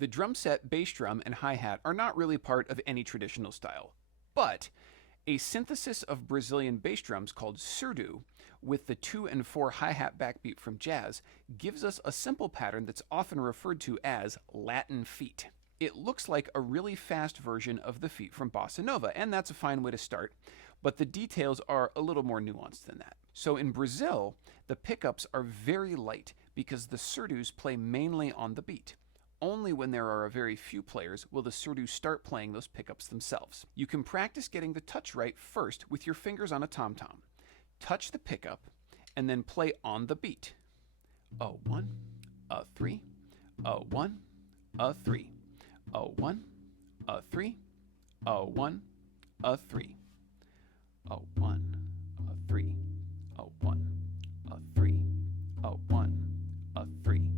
The drum set, bass drum, and hi-hat are not really part of any traditional style, but a synthesis of Brazilian bass drums called surdo with the 2 and 4 hi-hat backbeat from jazz gives us a simple pattern that's often referred to as Latin feet. It looks like a really fast version of the feet from bossa nova, and that's a fine way to start, but the details are a little more nuanced than that. So in Brazil, the pickups are very light because the surdos play mainly on the beat. Only when there are a very few players will the surdo start playing those pickups themselves. You can practice getting the touch right first with your fingers on a tom-tom. Touch the pickup and then play on the beat. A 1, a 3, a 1, a 3, a 1, a 3, a 1, a 3, a 1, a 3, a 1, a 3, a 1, a 3.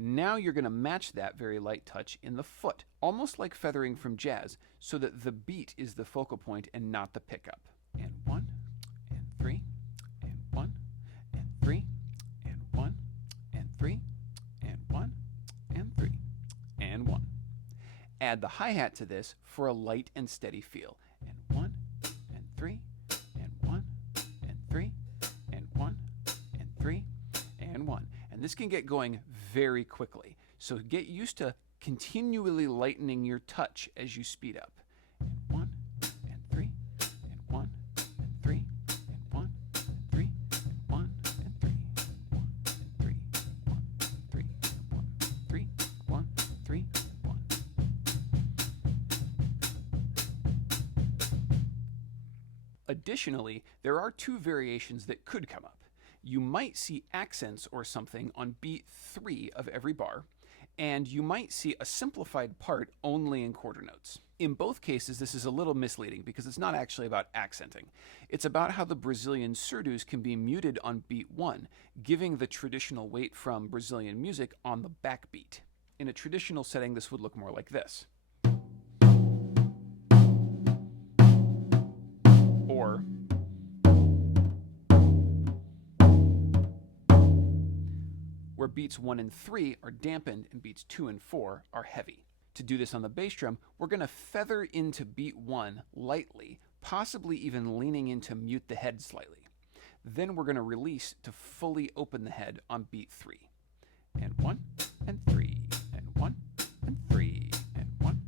Now you're going to match that very light touch in the foot, almost like feathering from jazz, so that the beat is the focal point and not the pickup. And 1, and 3, and 1, and 3, and 1, and 3, and 1, and 3, and 1. Add the hi-hat to this for a light and steady feel. And 1, and 3, and 1, and 3, and 1, and 3, and 1. And this can get going very quickly, so get used to continually lightening your touch as you speed up. And 1, and 3, and 1, and 3, and 1, and 3, and 1, and 3, and 1, and 3, and 1, and 3, and 1, and 3, 1, 3, 1. Additionally, there are 2 variations that could come up. You might see accents or something on beat 3 of every bar, and you might see a simplified part only in quarter notes. In both cases, this is a little misleading because it's not actually about accenting. It's about how the Brazilian surdos can be muted on beat 1, giving the traditional weight from Brazilian music on the backbeat. In a traditional setting, this would look more like this. Or where beats 1 and 3 are dampened and beats 2 and 4 are heavy. To do this on the bass drum, we're going to feather into beat 1 lightly, possibly even leaning in to mute the head slightly. Then we're going to release to fully open the head on beat 3. And 1, and 3, and 1, and 3, and 1,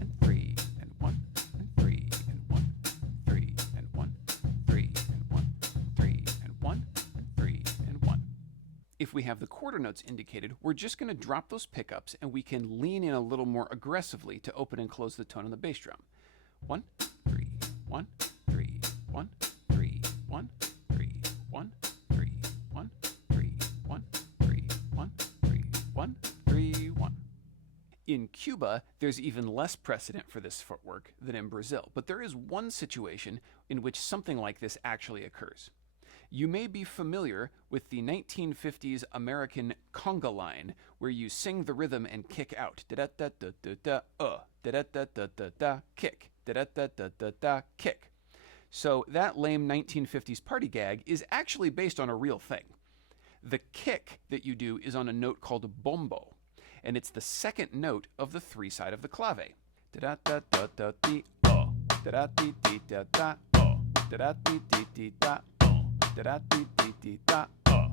and 3, and 1, and 3, and 1, and 3, and 1, and 3, and 1, and 3, and 1, and 3, and 1. If we have the quarter notes indicated, we're just going to drop those pickups and we can lean in a little more aggressively to open and close the tone on the bass drum. 1, 3, 1, 3, 1, 3, 1, 3, 1, 3, 1, 3, 1, 3, 1, 3, 1, 3, 1. In Cuba, there's even less precedent for this footwork than in Brazil, but there is one situation in which something like this actually occurs. You may be familiar with the 1950s American conga line, where you sing the rhythm and kick out. Da-da-da-da-da-da, da-da-da-da-da-da, kick. Da-da-da-da-da-da, kick. So that lame 1950s party gag is actually based on a real thing. The kick that you do is on a note called bombo, and it's the second note of the 3 side of the clave. Da-da-da-da-da-dee, oh. Da-da-dee-dee-da-da, oh. Da-da-dee-dee-dee-da, da-da-dee-dee-dee-da, oh.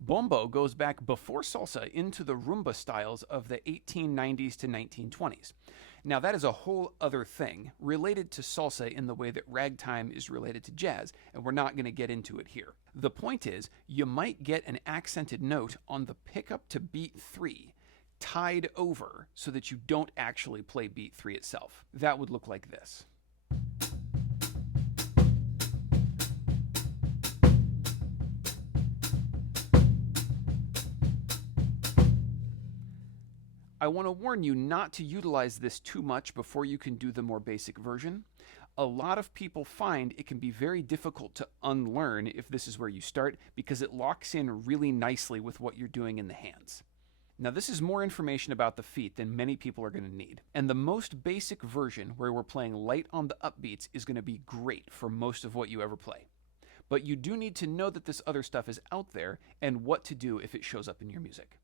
Bombo goes back before salsa into the rumba styles of the 1890s to 1920s. Now that is a whole other thing related to salsa in the way that ragtime is related to jazz, and we're not going to get into it here. The point is, you might get an accented note on the pickup to beat 3 tied over so that you don't actually play beat 3 itself. That would look like this. I want to warn you not to utilize this too much before you can do the more basic version. A lot of people find it can be very difficult to unlearn if this is where you start because it locks in really nicely with what you're doing in the hands. Now this is more information about the feet than many people are going to need. And the most basic version where we're playing light on the upbeats is going to be great for most of what you ever play. But you do need to know that this other stuff is out there and what to do if it shows up in your music.